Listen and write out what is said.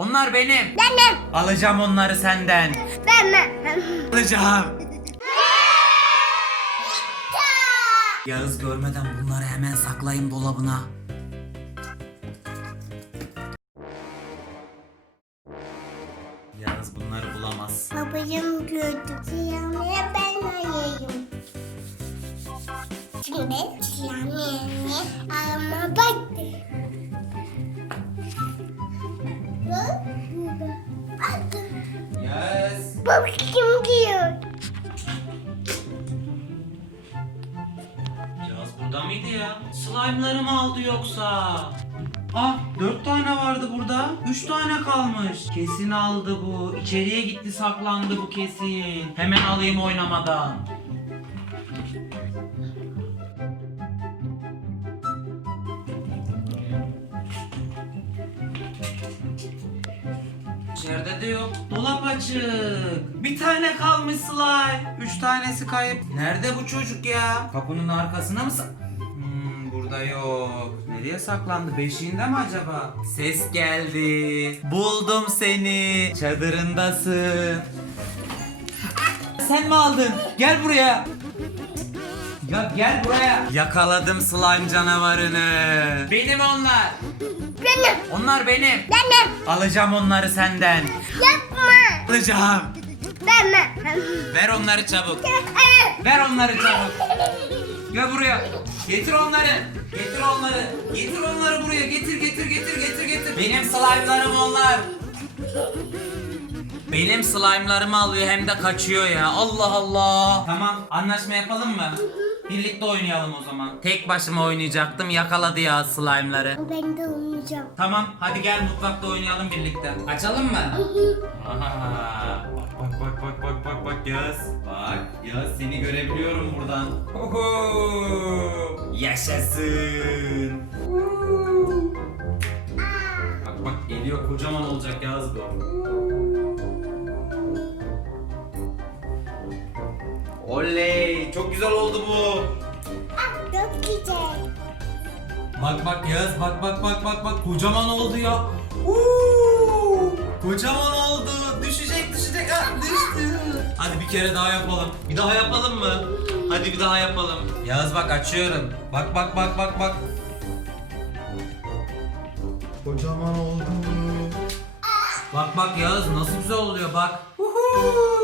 Onlar benim. Benim. Alacağım onları senden. Benim. Alacağım. Yağız görmeden bunları hemen saklayayım dolabına. Yağız bunları bulamaz. Babacım gördü. Siyahmaya ben ayayım. Şimdi siyahmaya Baba kim diyor? Yağız burada mıydı ya? Slime'ları mı aldı yoksa? Ah dört tane vardı burada. Üç tane kalmış. Kesin aldı bu. İçeriye gitti saklandı bu kesin. Hemen alayım oynamadan. İçeride de yok. Dolap açık. Bir tane kalmış slime. Üç tanesi kayıp. Nerede bu çocuk ya? Kapının arkasına mı sa- Hmm, burada yok. Nereye saklandı? Beşiğinde mi acaba? Ses geldi. Buldum seni. Çadırındasın. Sen mi aldın? Gel buraya. Ya gel buraya. Yakaladım slime canavarını. Benim onlar. Benim. Onlar benim. Benim. Alacağım onları senden. Yapma. Alacağım. Benim. Ver onları çabuk. Ver onları çabuk. Gel buraya. Getir onları. Getir onları. Getir onları buraya. Getir getir getir getir getir. Benim slime'larım onlar. Benim slime'larımı alıyor hem de kaçıyor ya. Allah Allah. Tamam anlaşma yapalım mı? Birlikte oynayalım o zaman. Tek başıma oynayacaktım yakaladı ya slime'ları. Ben de olmayacağım. Tamam hadi gel mutfakta oynayalım birlikte. Açalım mı? Aha. Bak bak bak bak bak bak bak Yağız. Bak Yağız seni görebiliyorum buradan. Oho. Yaşasın. Bak bak geliyor kocaman olacak Yağız bu. Oley çok güzel oldu bu. Ah, çok güzel. Bak bak Yağız bak bak bak bak bak kocaman oldu ya. Uuu, kocaman oldu. Düşecek düşecek. Ah, düştü. Hadi bir kere daha yapalım. Bir daha yapalım mı? Hadi bir daha yapalım. Yağız bak açıyorum. Bak bak bak bak bak. Kocaman oldu. Bak bak Yağız nasıl güzel oluyor bak. Uhu.